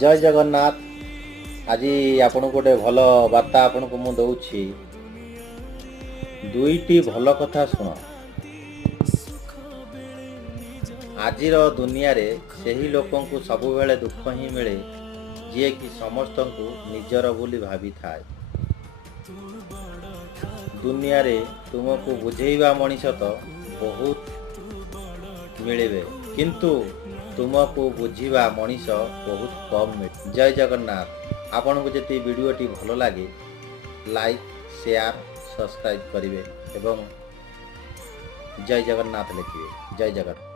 जय जगन्नाथ। आज आपण गोटे भल वार्ता आपण को मु दउछि। दुईटी भल कथा सुन। आजिर दुनिया रे सही लोकों को सबुबेले दुख ही मिले जी कि समस्त को निजर बोली भावी थाए। दुनिया रे तुमको बुझेइबा मनीष तो बहुत मिले किंतु तुमको बुझीबा मनीष बहुत कम मिले। जय जगन्नाथ। आपन को जति वीडियोटी भल लगे लाइक शेयर सब्सक्राइब करेंगे एवं जय जगन्नाथ लिखिए। जय जगन्नाथ।